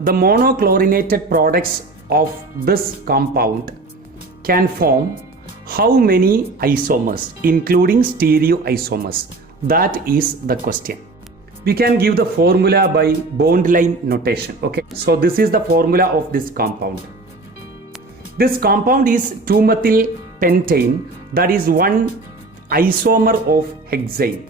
The monochlorinated products of this compound can form how many isomers, including stereoisomers? That is the question. We can give the formula by bond line notation. Okay, so this is the formula of this compound. This compound is 2-methyl pentane, that is one isomer of hexane.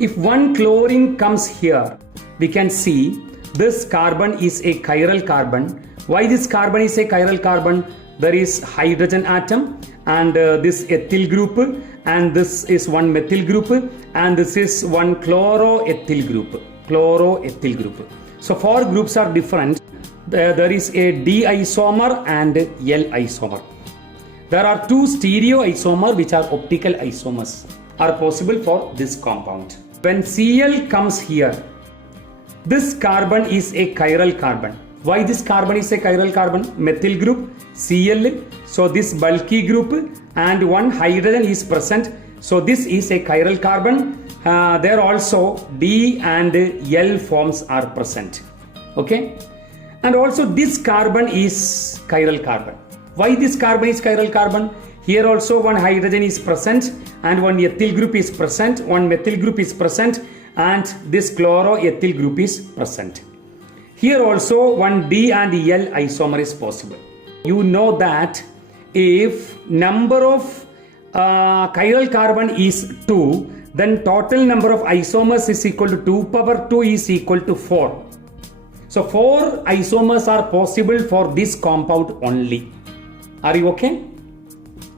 If one chlorine comes here, we can see this carbon is a chiral carbon. Why this carbon is a chiral carbon? There is hydrogen atom and this ethyl group, and this is one methyl group, and this is one chloroethyl group. So 4 groups are different. There is a D isomer and L isomer. There are 2 stereoisomers which are optical isomers are possible for this compound. When Cl comes here, this carbon is a chiral carbon. Why this carbon is a chiral carbon? Methyl group, Cl, so this bulky group, and one hydrogen is present. So this is a chiral carbon. There also D and L forms are present. Okay, and also this carbon is chiral carbon. Why this carbon is chiral carbon? Here also one hydrogen is present and one ethyl group is present, one methyl group is present, and this chloroethyl group is present. Here also one D and L isomer is possible. You know that if number of chiral carbon is 2, then total number of isomers is equal to 2 power 2 is equal to 4. So 4 isomers are possible for this compound only. Are you okay?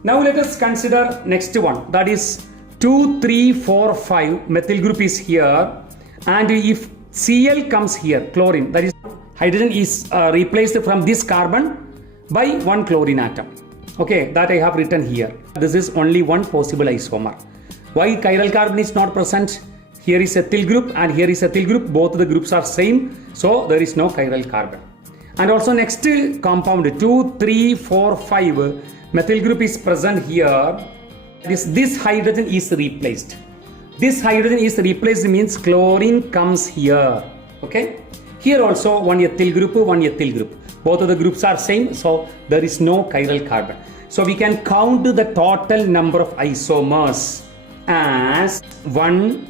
Now let us consider next one, that is 2, 3, 4, 5 methyl group is here, and if Cl comes here, chlorine, that is hydrogen is replaced from this carbon by one chlorine atom. Okay, that I have written here. This is only one possible isomer. Why chiral carbon is not present? Here is ethyl group and here is ethyl group, both the groups are same, so there is no chiral carbon. And also next compound 2, 3, 4, 5 methyl group is present here. This hydrogen is replaced. This hydrogen is replaced means chlorine comes here. Okay, here also one ethyl group, both of the groups are same, so there is no chiral carbon. So we can count the total number of isomers as 1,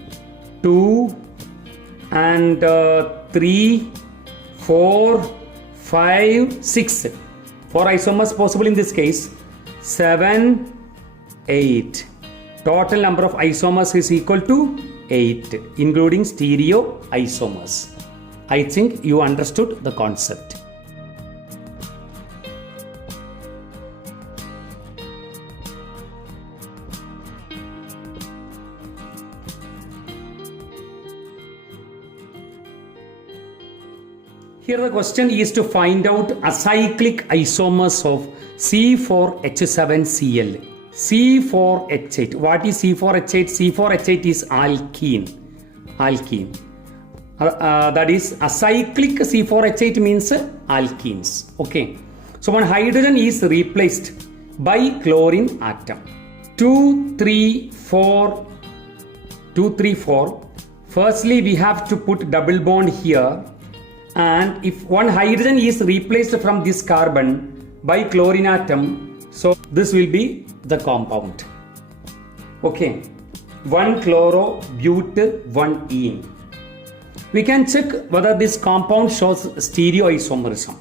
2 and 3, 4, 5, 6. 4 isomers possible in this case. 7, 8. Total number of isomers is equal to 8, including stereoisomers. I think you understood the concept. Here the question is to find out acyclic isomers of C4H7Cl. C4H8. What is C4H8? C4H8 is alkene. That is acyclic C4H8 means alkenes. Okay. So one hydrogen is replaced by chlorine atom. 2, 3, 4. Firstly, we have to put double bond here. And if one hydrogen is replaced from this carbon by chlorine atom, so this will be the compound. Okay, 1 chloro, but 1 ene. We can check whether this compound shows stereoisomerism.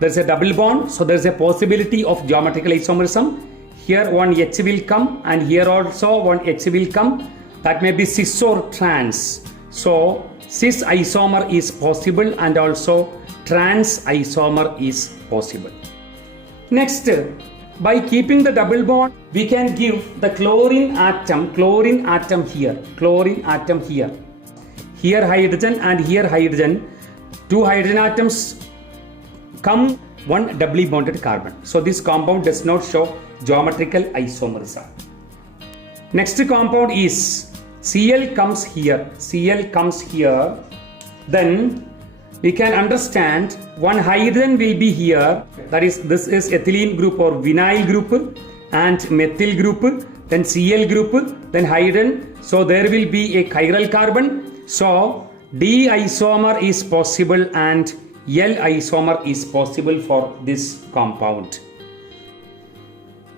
There is a double bond, so there is a possibility of geometrical isomerism. Here one H will come and here also one H will come. That may be cis or trans. So cis isomer is possible and also trans isomer is possible. Next, by keeping the double bond, we can give the chlorine atom here. Here hydrogen and here hydrogen. 2 hydrogen atoms come one doubly bonded carbon. So this compound does not show geometrical isomerism. Next compound is Cl comes here. Cl comes here. Then we can understand one hydrogen will be here. That is, this is ethylene group or vinyl group and methyl group. Then Cl group. Then hydrogen. So there will be a chiral carbon. So D isomer is possible and L isomer is possible for this compound.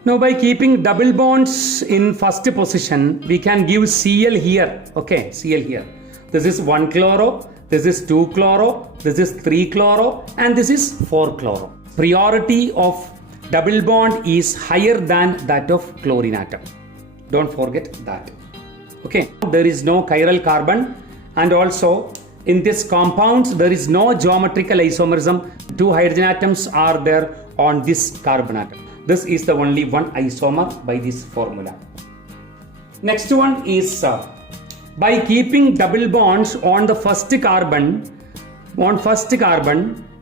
Now by keeping double bonds in first position, we can give Cl here. Okay, Cl here. This is 1 chloro, this is 2 chloro, this is 3 chloro, and this is 4 chloro. Priority of double bond is higher than that of chlorine atom. Don't forget that. Okay, there is no chiral carbon, and also in this compound there is no geometrical isomerism. 2 hydrogen atoms are there on this carbon atom. This is the only one isomer by this formula. Next one is by keeping double bonds on the first carbon,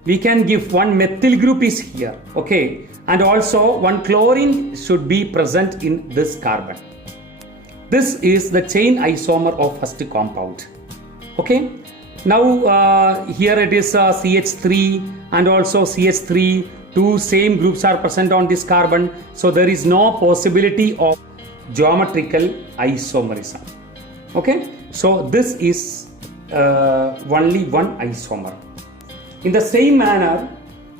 we can give one methyl group is here. Okay, and also one chlorine should be present in this carbon. This is the chain isomer of first compound. Okay, now here it is CH3 and also CH3. 2 same groups are present on this carbon, so there is no possibility of geometrical isomerism. Okay, so this is only one isomer. In the same manner,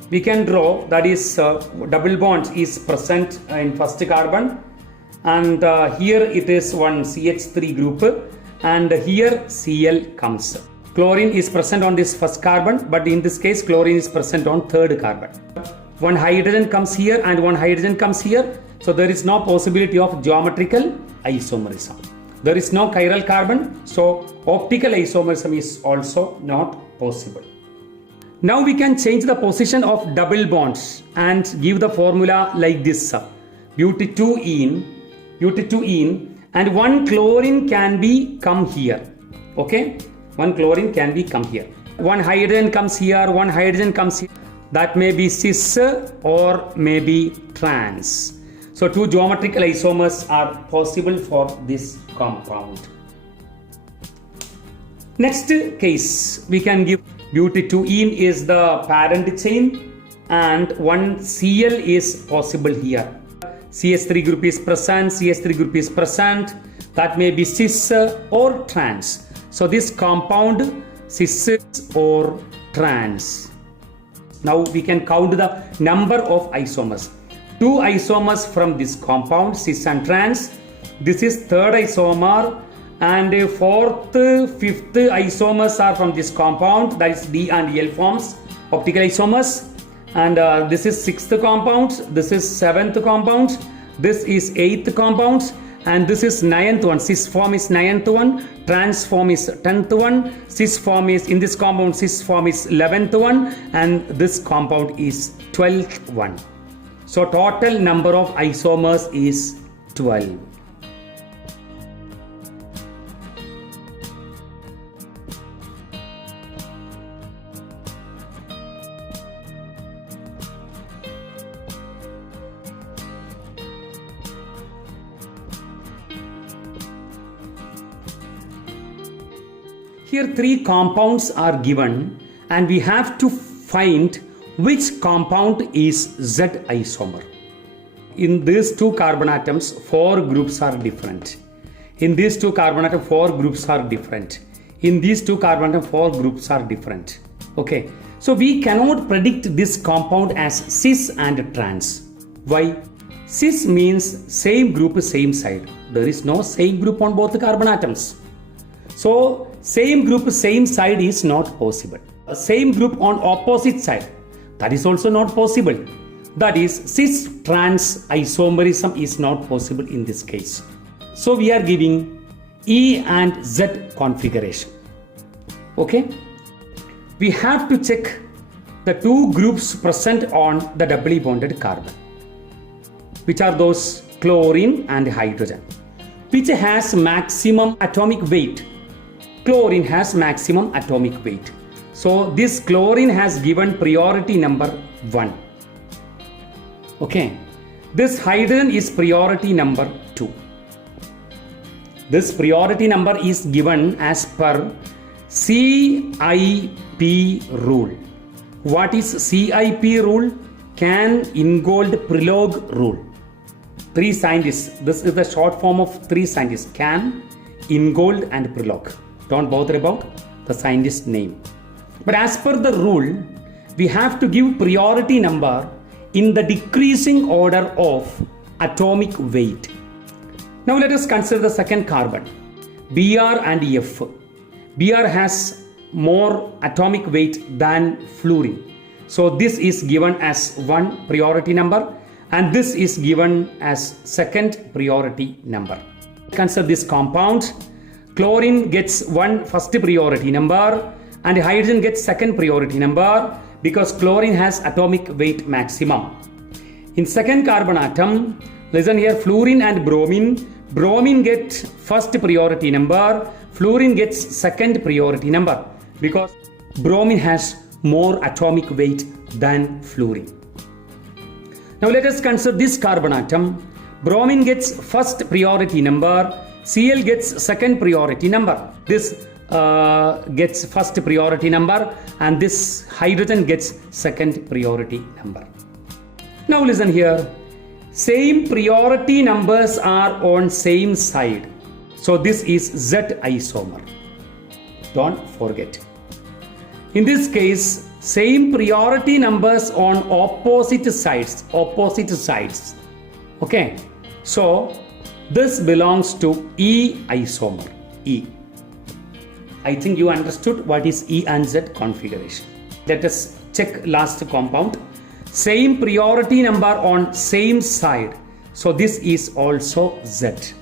we can draw, that is double bond is present in first carbon, and here it is one CH3 group, and here Cl comes. Chlorine is present on this first carbon, but in this case chlorine is present on third carbon. One hydrogen comes here and one hydrogen comes here, so there is no possibility of geometrical isomerism. There is no chiral carbon, so optical isomerism is also not possible. Now we can change the position of double bonds and give the formula like this: But2ene, and one chlorine can be come here. Okay, one chlorine can be come here. One hydrogen comes here, one hydrogen comes here. That may be cis or may be trans. So 2 geometrical isomers are possible for this compound. Next case, we can give But2ene is the parent chain and one Cl is possible here. CH3 group is present, CH3 group is present. That may be cis or trans. So this compound cis or trans. Now we can count the number of isomers. 2 isomers from this compound, cis and trans. This is third isomer, and fourth, fifth isomers are from this compound, that is D and L forms, optical isomers. And this is sixth compound, this is seventh compound, this is eighth compound, and this is ninth one. Cis form is ninth one, trans form is 10th one, cis form is, in this compound cis form is 11th one, and this compound is 12th one. So total number of isomers is 12. Here 3 compounds are given and we have to find which compound is Z isomer. In these 2 carbon atoms, 4 groups are different. In these 2 carbon atoms, 4 groups are different. In these 2 carbon atoms, 4 groups are different. Okay, so we cannot predict this compound as cis and trans. Why? Cis means same group, same side. There is no same group on both the carbon atoms. So same group, same side is not possible. Same group on opposite side, that is also not possible. That is, cis-trans isomerism is not possible in this case. So we are giving E and Z configuration. Okay, we have to check the 2 groups present on the doubly bonded carbon, which are those chlorine and hydrogen, which has maximum atomic weight. Chlorine has maximum atomic weight. So this chlorine has given priority number 1. Okay, this hydrogen is priority number 2. This priority number is given as per CIP rule. What is CIP rule? Can Ingold Prelog rule. Three scientists. This is the short form of three scientists. Can, Ingold and Prelog. Don't bother about the scientist name. But as per the rule, we have to give priority number in the decreasing order of atomic weight. Now let us consider the second carbon, Br and F. Br has more atomic weight than fluorine. So this is given as one priority number and this is given as second priority number. Consider this compound. Chlorine gets one first priority number and hydrogen gets second priority number because chlorine has atomic weight maximum. In second carbon atom, listen here, fluorine and bromine. Bromine gets first priority number, fluorine gets second priority number because bromine has more atomic weight than fluorine. Now let us consider this carbon atom. Bromine gets first priority number, Cl gets second priority number. This gets first priority number and this hydrogen gets second priority number. Now listen here. Same priority numbers are on same side. So this is Z isomer. Don't forget. In this case, same priority numbers on opposite sides. Okay. So this belongs to E isomer. E. I think you understood what is E and Z configuration. Let us check last compound. Same priority number on same side. So this is also Z.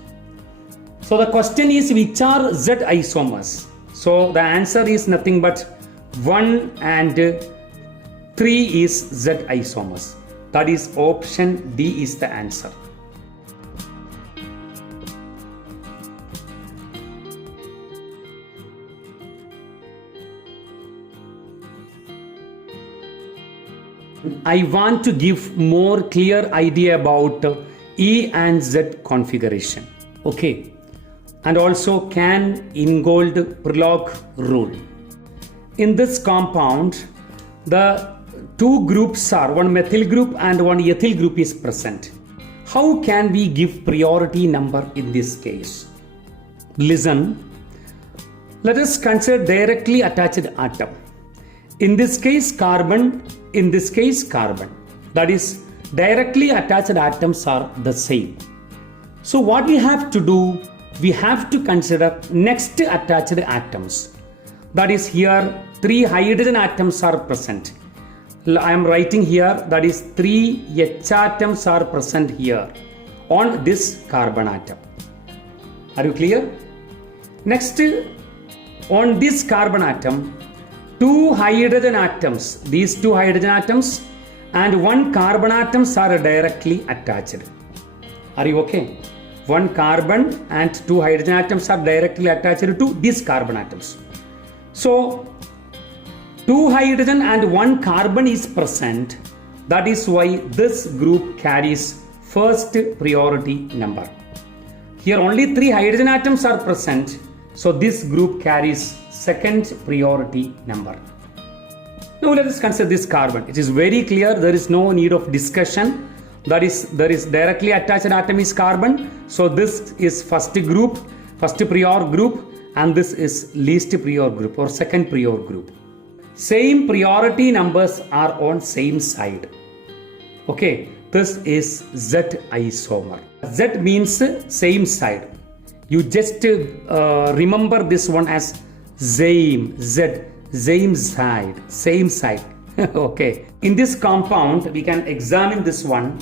So the question is, which are Z isomers? So the answer is nothing but 1 and 3 is Z isomers. That is option D is the answer. I want to give more clear idea about E and Z configuration. Okay. And also can Ingold Prelog rule. In this compound, the two groups are, one methyl group and one ethyl group is present. How can we give priority number in this case? Listen. Let us consider directly attached atom. In this case carbon, in this case carbon. That is, directly attached atoms are the same. So what we have to do, we have to consider next attached atoms. That is, here 3 hydrogen atoms are present. I am writing here, that is 3 H atoms are present here on this carbon atom. Are you clear? Next, on this carbon atom, 2 hydrogen atoms, these 2 hydrogen atoms and 1 carbon atoms are directly attached. Are you okay? 1 carbon and 2 hydrogen atoms are directly attached to these carbon atoms. So 2 hydrogen and 1 carbon is present. That is why this group carries first priority number. Here only 3 hydrogen atoms are present. So this group carries second priority number. Now let us consider this carbon. It is very clear, there is no need of discussion. That is, there is directly attached atom is carbon. So this is first group, first prior group, and this is least prior group or second prior group. Same priority numbers are on same side. Okay, this is Z isomer. Z means same side. You just remember this one as same, Z, same side, same side. Okay. In this compound, we can examine this one.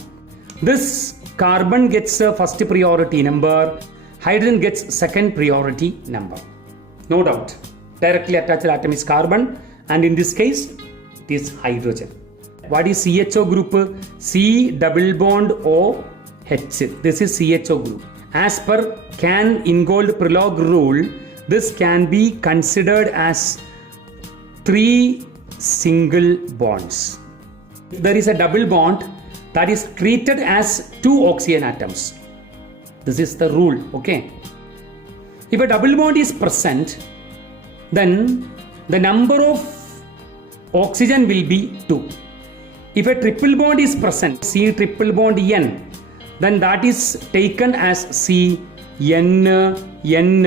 This carbon gets a first priority number, hydrogen gets second priority number. No doubt. Directly attached atom is carbon, and in this case, it is hydrogen. What is CHO group? C double bond O H. This is CHO group. As per Can Ingold Prelog rule, this can be considered as 3 single bonds. If there is a double bond, that is treated as 2 oxygen atoms. This is the rule, okay? If a double bond is present, then the number of oxygen will be 2. If a triple bond is present, C triple bond N, then that is taken as C N N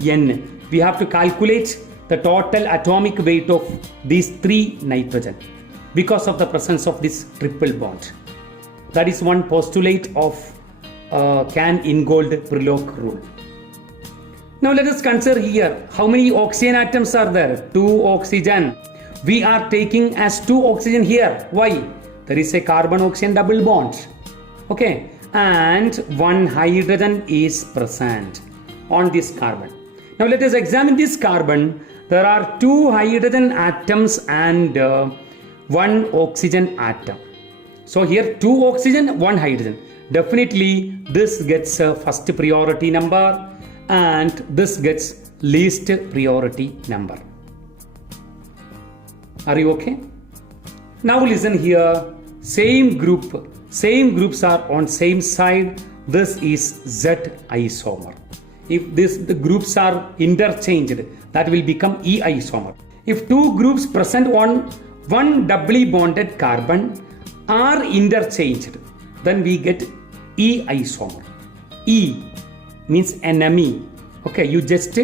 N. We have to calculate the total atomic weight of these 3 nitrogen because of the presence of this triple bond. That is one postulate of Cahn-Ingold-Prelog rule. Now let us consider here how many oxygen atoms are there. 2 oxygen. We are taking as 2 oxygen here. Why? There is a carbon-oxygen double bond. Okay. And 1 hydrogen is present on this carbon. Now let us examine this carbon. There are 2 hydrogen atoms and 1 oxygen atom. So here 2 oxygen, 1 hydrogen. Definitely this gets a first priority number and this gets least priority number. Are you okay? Now listen here. Same groups are on same side. This is Z isomer. If the groups are interchanged, that will become E isomer. If 2 groups present on one doubly bonded carbon are interchanged, then we get E isomer. E means enemy. Okay, you just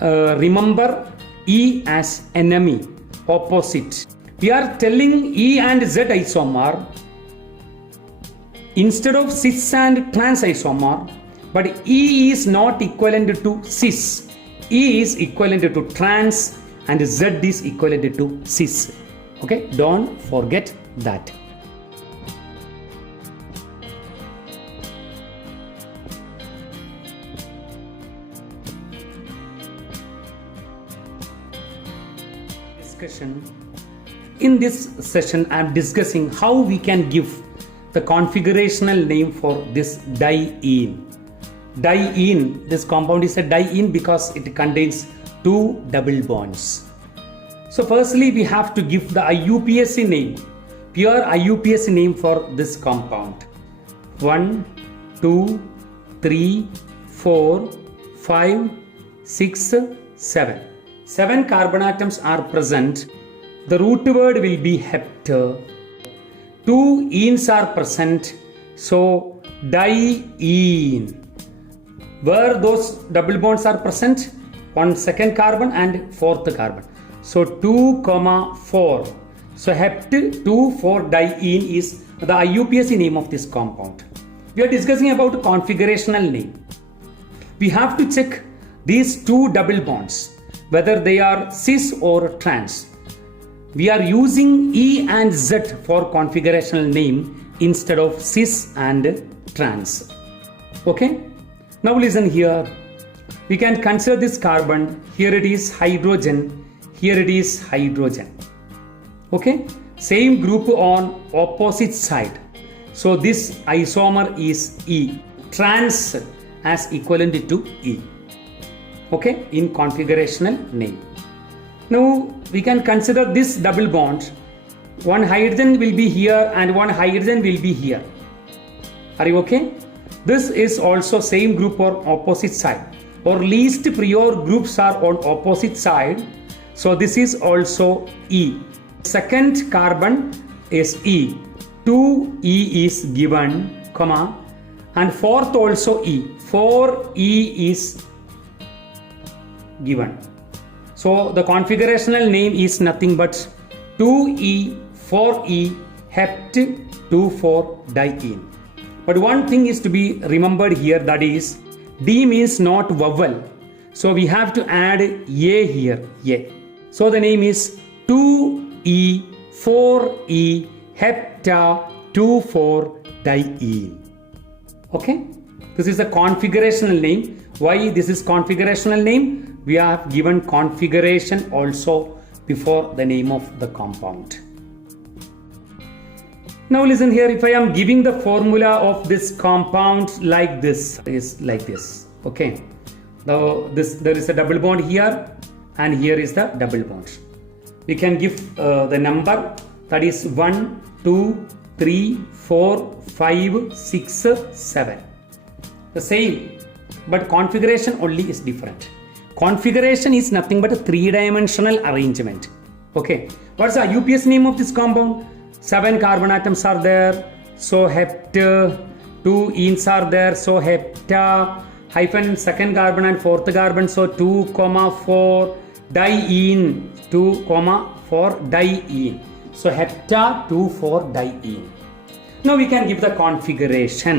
remember E as enemy, opposite. We are telling E and Z isomer instead of cis and trans isomer, but E is not equivalent to cis. E is equivalent to trans and Z is equivalent to cis. Okay, don't forget that. In this session, I am discussing how we can give the configurational name for this diene. Diene, this compound is a diene because it contains 2 double bonds. So firstly, we have to give the IUPAC name, pure IUPAC name for this compound. 1, 2, 3, 4, 5, 6, 7. 7 carbon atoms are present. The root word will be hepta. 2 enes are present. So diene. Where those double bonds are present? On second carbon and 4th carbon. So 2, 4. So hept 2, 4 diene is the IUPAC name of this compound. We are discussing about configurational name. We have to check these 2 double bonds, whether they are cis or trans. We are using E and Z for configurational name instead of cis and trans. Okay? Now listen here. We can consider this carbon. Here it is hydrogen. Here it is hydrogen. Okay? Same group on opposite side. So this isomer is E. Trans as equivalent to E. Okay, in configurational name. Now we can consider this double bond. 1 hydrogen will be here and 1 hydrogen will be here. Are you okay? This is also same group on opposite side, or least prior groups are on opposite side. So this is also E. Second carbon is E. 2E is given, comma, and 4th also E. 4E is given. So the configurational name is nothing but 2E, 4E, hept 2,4 diene. But one thing is to be remembered here, that is D means not vowel. So we have to add A here, A. So the name is 2E, 4E, hepta 2,4 diene. Okay? This is a configurational name. Why this is configurational name? We have given configuration also before the name of the compound. Now listen here, if I am giving the formula of this compound like this, is like this. Okay. Now there is a double bond here and here is the double bond. We can give the number, that is 1, 2, 3, 4, 5, 6, 7. The same. but configuration only is different. Configuration is nothing but a three-dimensional arrangement. Okay, what's the UPS name of this compound? 7 carbon atoms are there, so hept. 2 enes are there, so hepta hyphen second carbon and fourth carbon, so 2, 4 diene, 2, 4 diene, so hepta 2, 4 diene. Now we can give the configuration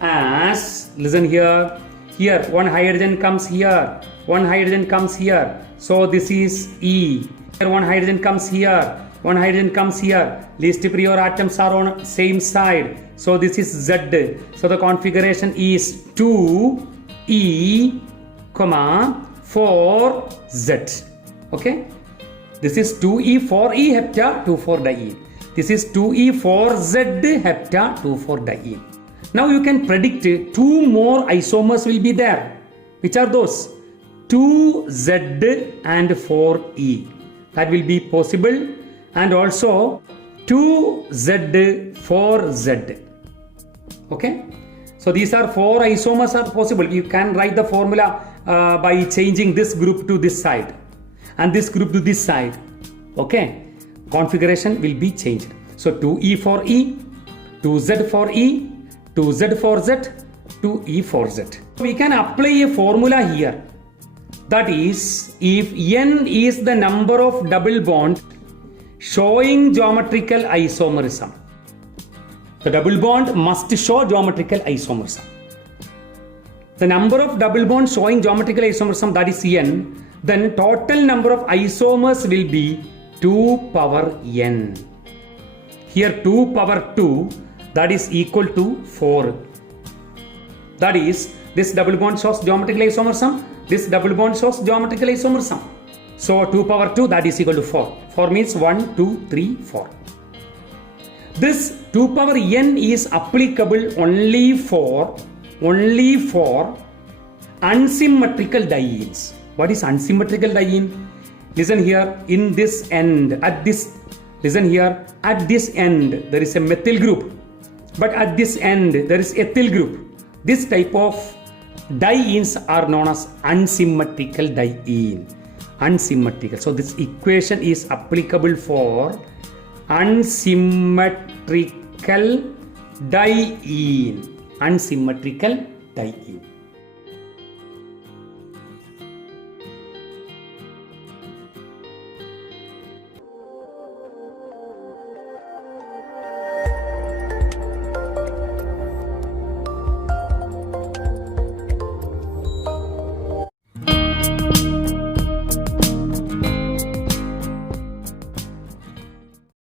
as, listen here, one hydrogen comes here, one hydrogen comes here, so this is E. Here one hydrogen comes here, one hydrogen comes here, least prior atoms are on same side, so this is Z. So the configuration is 2E, 4Z. Okay, this is 2E 4E hepta 2, 4 diene. This is 2E 4Z hepta 2, 4 diene. Now you can predict 2 more isomers will be there. Which are those? 2Z and 4E. That will be possible, and also 2Z 4Z. Okay, so these are 4 isomers are possible. You can write the formula by changing this group to this side and this group to this side. Okay, configuration will be changed. So 2E 4E, 2Z 4E, 2Z 4Z, 2E 4Z. We can apply a formula here. That is, if N is the number of double bond showing geometrical isomerism, the double bond must show geometrical isomerism. The number of double bonds showing geometrical isomerism, that is N, then total number of isomers will be 2 power N. Here 2 power 2, that is equal to 4. That is, this double bond shows geometrical isomerism, this double bond shows geometrical isomerism. So 2 power 2, that is equal to 4. 4 means 1, 2, 3, 4. This 2 power N is applicable only for unsymmetrical dienes. What is unsymmetrical diene? Listen here, in this end, at this, listen here, at this end there is a methyl group, but at this end there is ethyl group. This type of dienes are known as unsymmetrical diene. Unsymmetrical. So this equation is applicable for unsymmetrical diene. Unsymmetrical diene.